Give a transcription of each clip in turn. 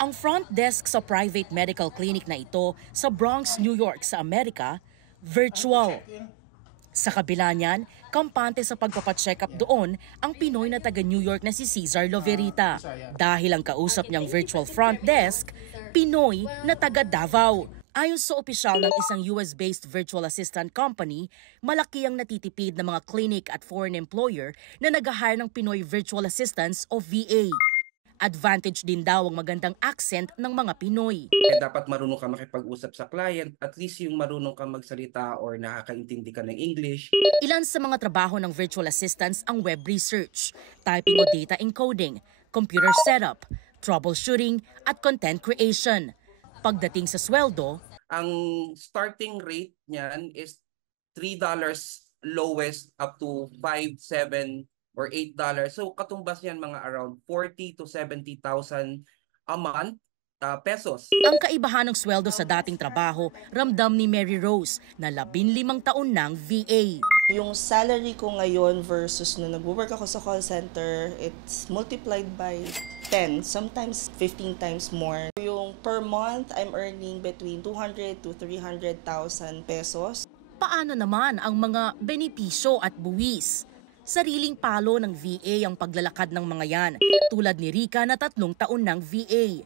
Ang front desk sa private medical clinic na ito sa Bronx, New York sa Amerika, virtual. Sa kabila niyan, kampante sa pagpapacheck up doon ang Pinoy na taga New York na si Cesar Loverita. Dahil ang kausap niyang virtual front desk, Pinoy na taga Davao. Ayon sa opisyal ng isang US-based virtual assistant company, malaki ang natitipid ng mga clinic at foreign employer na nag-hire ng Pinoy virtual assistants o VA. Advantage din daw ang magandang accent ng mga Pinoy. Dapat marunong ka makipag-usap sa client, at least yung marunong ka magsalita or nakakaintindi ka ng English. Ilan sa mga trabaho ng virtual assistants ang web research, typing o data encoding, computer setup, troubleshooting at content creation. Pagdating sa sweldo, Ang starting rate niyan is $3 lowest up to 5, 7, or $8. So katumbas niyan mga around 40 to 70,000 a month pesos. ang kaibahan ng sweldo sa dating trabaho, ramdam ni Mary Rose na 15 taon ng VA. Yung salary ko ngayon versus nung nag-work ako sa call center, it's multiplied by 10, sometimes 15 times more. Yung per month, I'm earning between 200 to 300,000 pesos. Paano naman ang mga benepisyo at buwis? Sariling palo ng VA ang paglalakad ng mga yan, tulad ni Rica na 3 taon ng VA.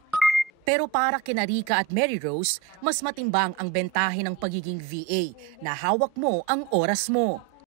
Pero para kina Rica at Mary Rose, mas matimbang ang bentahe ng pagiging VA na hawak mo ang oras mo.